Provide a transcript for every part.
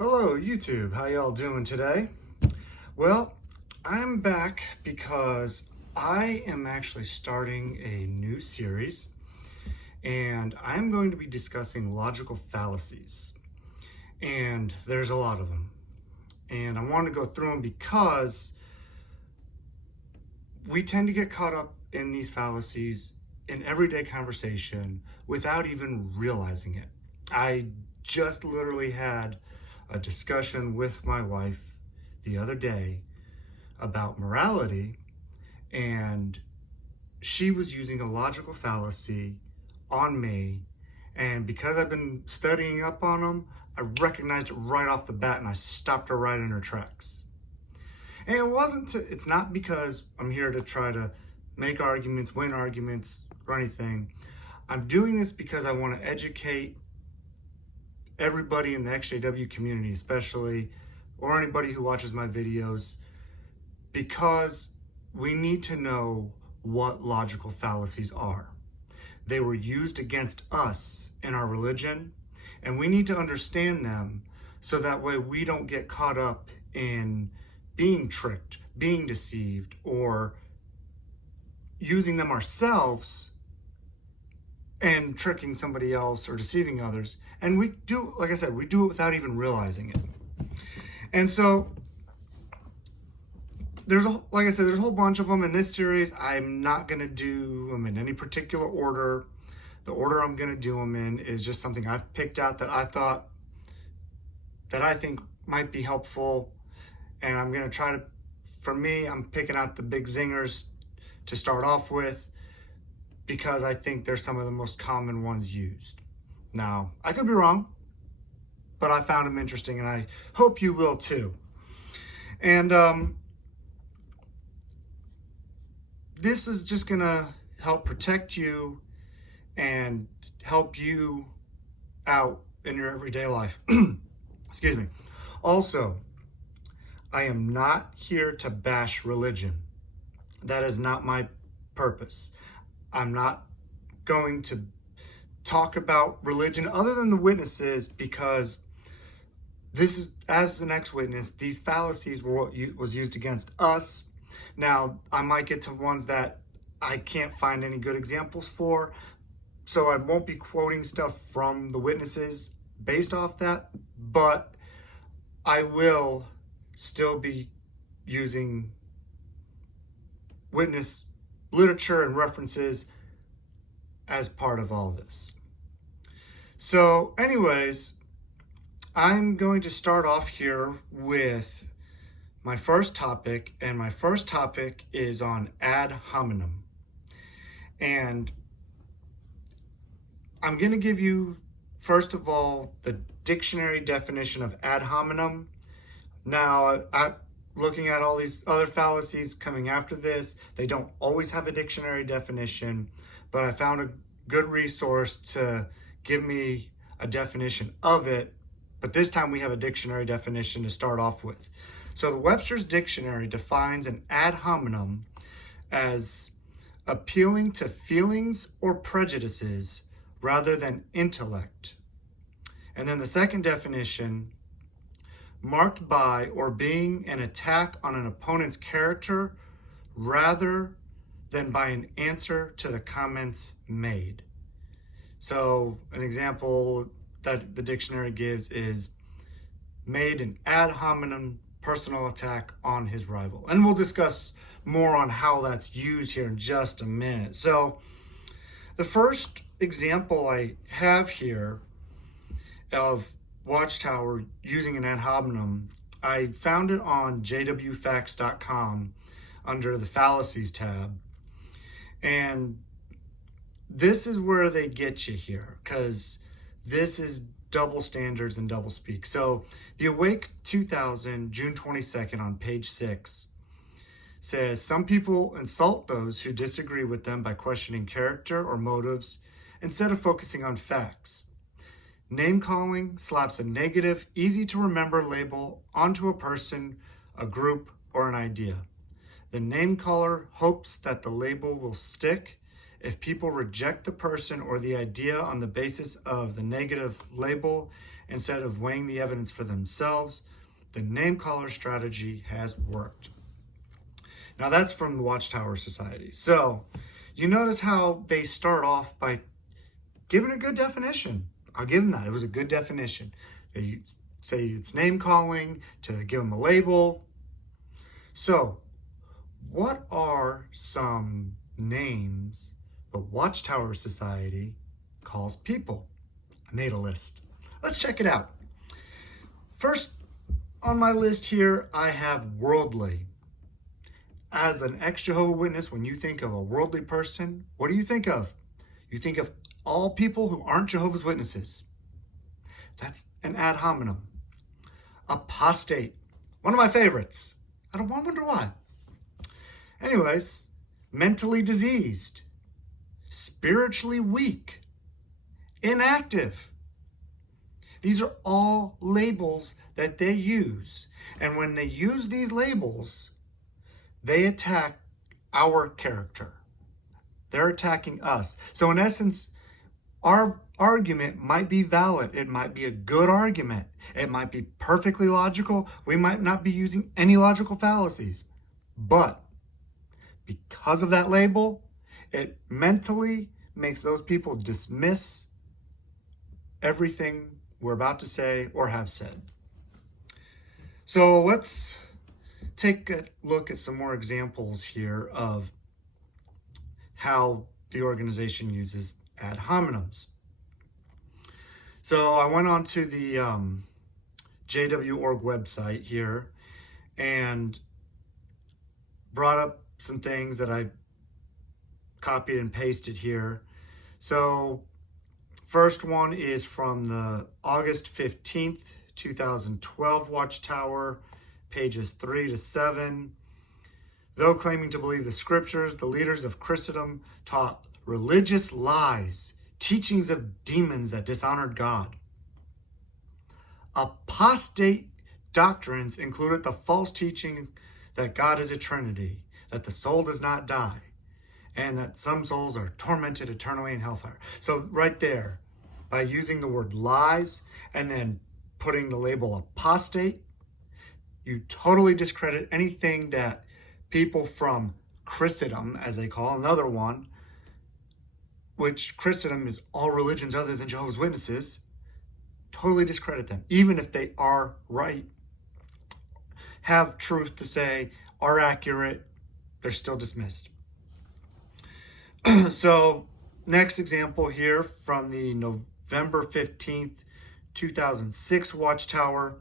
Hello YouTube, how y'all doing today? Well, I'm back because I am actually starting a new series and I'm going to be discussing logical fallacies. And there's a lot of them. And I want to go through them because we tend to get caught up in these fallacies in everyday conversation without even realizing it. I just literally had a discussion with my wife the other day about morality, and she was using a logical fallacy on me. And because I've been studying up on them, I recognized it right off the bat and I stopped her right in her tracks. And it's not because I'm here to try to make arguments, win arguments, or anything. I'm doing this because I want to educate everybody in the Exjw community, especially, or anybody who watches my videos, because we need to know what logical fallacies are. They were used against us in our religion, and we need to understand them so that way we don't get caught up in being tricked, being deceived, or using them ourselves and tricking somebody else or deceiving others. And we do, like I said, we do it without even realizing it. And so like I said, there's a whole bunch of them in this series. I'm not going to do them in any particular order. The order I'm going to do them in is just something I've picked out that I think might be helpful. And I'm going to try to, for me, I'm picking out the big zingers to start off with, because I think they're some of the most common ones used. Now, I could be wrong, but I found them interesting, and I hope you will too. And this is just gonna help protect you and help you out in your everyday life. Excuse me. Also, I am not here to bash religion. That is not my purpose. I'm not going to talk about religion other than the witnesses, because this is, as an ex-witness, these fallacies were what was used against us. Now, I might get to ones that I can't find any good examples for, so I won't be quoting stuff from the witnesses based off that, but I will still be using witness literature and references as part of all this. So anyways, I'm going to start off here with my first topic, and my first topic is on ad hominem. And I'm going to give you, first of all, the dictionary definition of ad hominem. Now, looking at all these other fallacies coming after this, they don't always have a dictionary definition, but I found a good resource to give me a definition of it. But this time we have a dictionary definition to start off with. So the Webster's Dictionary defines an ad hominem as appealing to feelings or prejudices rather than intellect. And then the second definition, marked by or being an attack on an opponent's character rather than by an answer to the comments made. So an example that the dictionary gives is made an ad hominem personal attack on his rival. And we'll discuss more on how that's used here in just a minute. So the first example I have here of Watchtower using an ad hominem, I found it on jwfacts.com under the Fallacies tab. And this is where they get you here, because this is double standards and double speak. So the Awake 2000, June 22nd on page 6 says, some people insult those who disagree with them by questioning character or motives instead of focusing on facts. Name-calling slaps a negative, easy-to-remember label onto a person, a group, or an idea. The name-caller hopes that the label will stick If people reject the person or the idea on the basis of the negative label instead of weighing the evidence for themselves, the name caller strategy has worked. Now that's from the Watchtower Society. So you notice how they start off by giving a good definition. I'll give them that. It was a good definition. They say it's name calling to give them a label. So what are some names the Watchtower Society calls people? I made a list. Let's check it out. First on my list here, I have worldly. As an ex-Jehovah's Witness, when you think of a worldly person, what do you think of? You think of all people who aren't Jehovah's Witnesses. That's an ad hominem. Apostate, one of my favorites. I wonder why. Anyways, mentally diseased, spiritually weak, inactive. These are all labels that they use. And when they use these labels, they attack our character. They're attacking us. So in essence, our argument might be valid. It might be a good argument. It might be perfectly logical. We might not be using any logical fallacies. But because of that label, it mentally makes those people dismiss everything we're about to say or have said. So let's take a look at some more examples here of how the organization uses ad hominems. So I went on to the JW.org website here and brought up some things that I copied and pasted here. So first one is from the August 15th, 2012 Watchtower, pages 3 to 7. Though claiming to believe the scriptures, the leaders of Christendom taught religious lies, teachings of demons that dishonored God. Apostate doctrines included the false teaching that God is a Trinity, that the soul does not die, and that some souls are tormented eternally in hellfire. So right there, by using the word lies and then putting the label apostate, you totally discredit anything that people from Christendom, as they call another one, which Christendom is all religions other than Jehovah's Witnesses, totally discredit them. Even if they are right, have truth to say, are accurate, they're still dismissed. So next example here from the November 15th, 2006 Watchtower,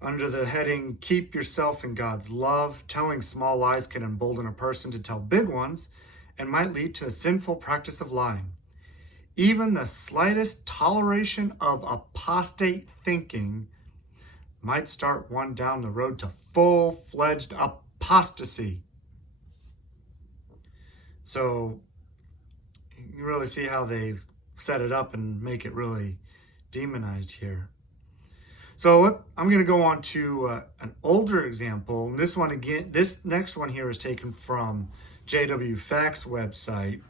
under the heading, Keep Yourself in God's Love. Telling small lies can embolden a person to tell big ones and might lead to a sinful practice of lying. Even the slightest toleration of apostate thinking might start one down the road to full-fledged apostasy. So you really see how they set it up and make it really demonized here. So I'm going to go on to an older example. And this next one here is taken from JW Facts website.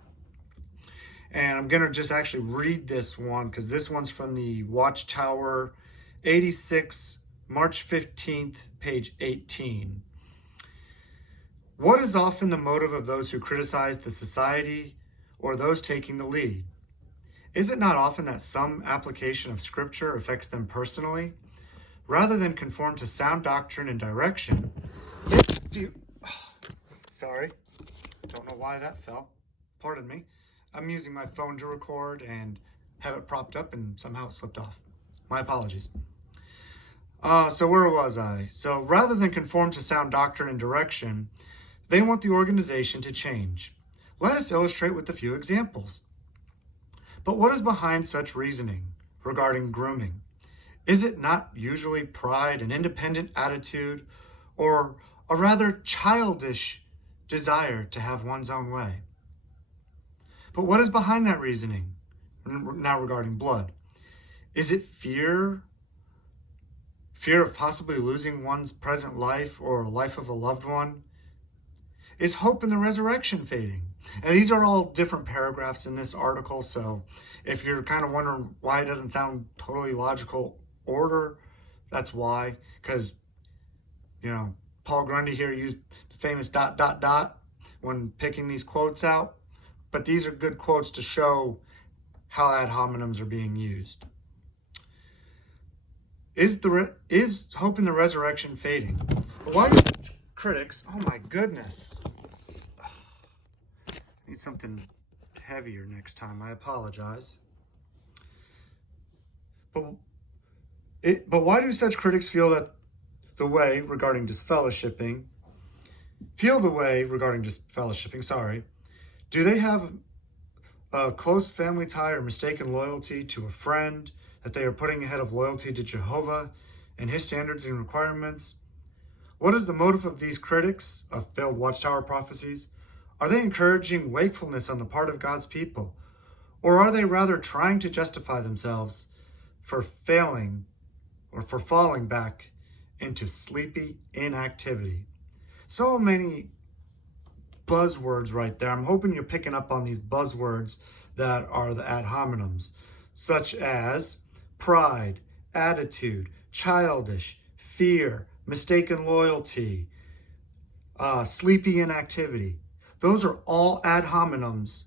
And I'm going to just actually read this one because this one's from the Watchtower 86, March 15th, page 18. What is often the motive of those who criticize the society or those taking the lead? Is it not often that some application of scripture affects them personally? Rather than conform to sound doctrine and direction, sorry, don't know why that fell. Pardon me. I'm using my phone to record and have it propped up and somehow it slipped off. My apologies. So where was I? So rather than conform to sound doctrine and direction, they want the organization to change. Let us illustrate with a few examples. But what is behind such reasoning regarding grooming? Is it not usually pride and independent attitude, or a rather childish desire to have one's own way? But what is behind that reasoning now regarding blood? Is it fear of possibly losing one's present life or life of a loved one? Is hope in the resurrection fading? And these are all different paragraphs in this article, so if you're kind of wondering why it doesn't sound totally logical order, that's why. Because, Paul Grundy here used the famous ... when picking these quotes out. But these are good quotes to show how ad hominems are being used. Is hope in the resurrection fading? Why do critics... Oh my goodness. Need something heavier next time. I apologize. But why do such critics feel the way regarding disfellowshipping? Sorry. Do they have a close family tie or mistaken loyalty to a friend that they are putting ahead of loyalty to Jehovah and his standards and requirements? What is the motive of these critics of failed watchtower prophecies? Are they encouraging wakefulness on the part of God's people? Or are they rather trying to justify themselves for failing or for falling back into sleepy inactivity? So many buzzwords right there. I'm hoping you're picking up on these buzzwords that are the ad hominems, such as pride, attitude, childish, fear, mistaken loyalty, sleepy inactivity. Those are all ad hominems.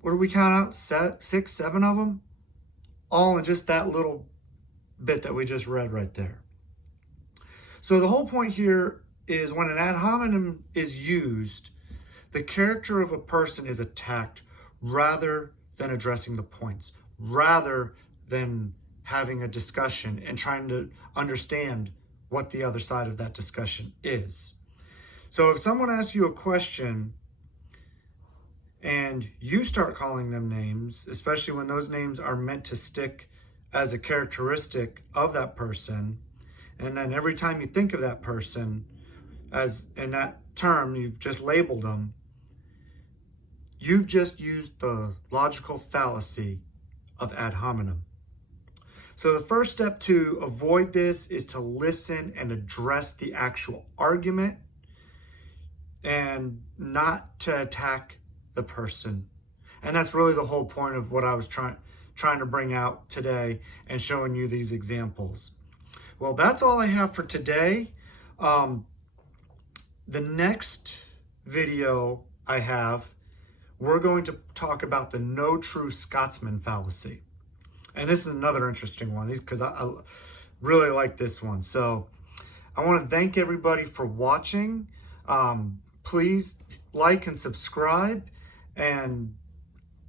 What do we count out? 6, 7 of them? All in just that little bit that we just read right there. So the whole point here is when an ad hominem is used, the character of a person is attacked rather than addressing the points, rather than having a discussion and trying to understand what the other side of that discussion is. So if someone asks you a question and you start calling them names, especially when those names are meant to stick as a characteristic of that person, and then every time you think of that person as in that term, you've just labeled them, you've just used the logical fallacy of ad hominem. So the first step to avoid this is to listen and address the actual argument and not to attack the person. And that's really the whole point of what I was trying to bring out today and showing you these examples. Well, that's all I have for today. The next video I have, we're going to talk about the no true Scotsman fallacy. And this is another interesting one because I really like this one. So I want to thank everybody for watching. Please like and subscribe, and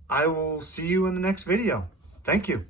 I will see you in the next video. Thank you.